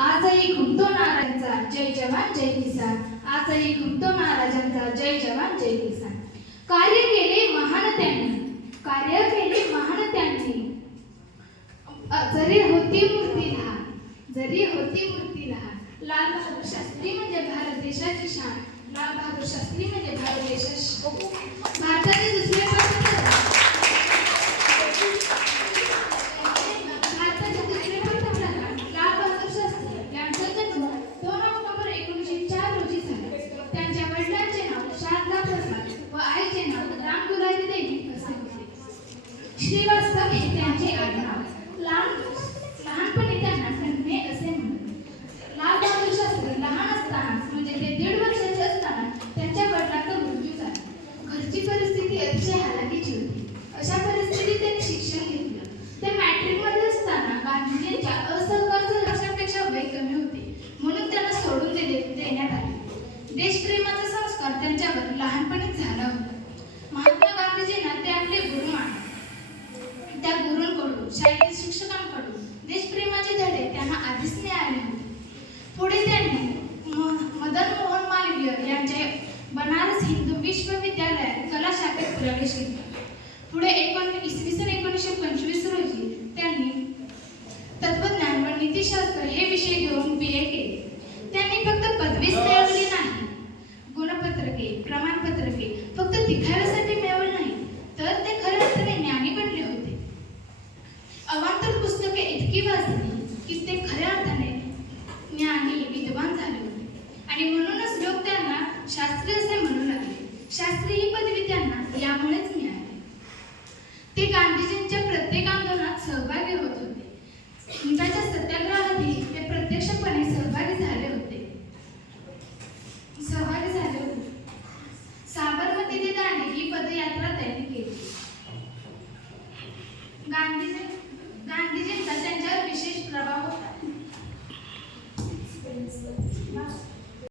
आजही घुमतो नाराजांचा जय जवान जय किसान. आजही घुमतो नाराजांचा जय जवान जय किसान. कार्य केले महान त्यांनी, कार्य केले महान त्यांनी. जरी होती मूर्ती लहान, जरी होती मूर्ती लहान. लाल बहादूर शास्त्री म्हणजे भारत देशाची शान. लाल बहादूर शास्त्री म्हणजे भारत देशाची. भारताचे दुसरे पंतप्रधान, भारताचे दुसरे पंतप्रधान लाल बहादूर शास्त्री यांचा जन्म 2 ऑक्टोबर 1904 रोजी झाला. त्यांच्या वडिलांचे नाव शारदा प्रसाद व आईचे नाव रामदुलारी देवी असे होते. श्रीवास्तव हे त्यांचे आडनाव. लहानपणी त्यांना कन्हे असे म्हणत. लाल बहादूर शास्त्री लहान असताना म्हणजे ते 1.5 वर्षाचे असताना त्यांच्या वडिलांचा मृत्यू झाला. घरची परिस्थिती अतिशय हालाकीची होती. अशा परिस्थितीत त्यांनी शिक्षण घेतलं. ते मॅट्रिकमध्ये असताना गांधीजींच्या असहकारच्या लक्षापेक्षा वय कमी होते म्हणून त्यांना सोडून देण्यात आले. देशप्रेमाचा संस्कार त्यांच्यावर लहानपणीच झाला होता. महात्मा गांधीजींना ते आपले गुरु मानले. त्या गुरूंकडून, शाळेतील शिक्षकांकडून देशप्रेमाचे धडे त्यांना आधीच मिळाले होते. पुढे त्यांनी मदन मोहन मालवीय यांच्या बनारस हिंदू विश्वविद्यालयात कला शाखेत प्रवेश घेतला. पुढे इसवी सन 1925 रोजी त्यांनी तत्वज्ञान व नीतिशास्त्र हे विषय घेऊन BA केले. त्यांनी फक्त पदवीच मिळवली नाही, गुणपत्रके, प्रमाणपत्रके फक्त दिखाव्यासाठी मिळवली नाही, तर ते खऱ्या अर्थाने ज्ञानी बनले होते. अवांतर पुस्तके इतकी वाचली की ते खऱ्या अर्थाने ज्ञानी विद्वान झाले होते आणि म्हणूनच लोक त्यांना शास्त्री असे म्हणू लागले. शास्त्री ही पदवी त्यांना यामुळेच मिळाली. ते गांधीजींच्या प्रत्येक आंदोलनात सहभागी होत होते. हिंसाच्या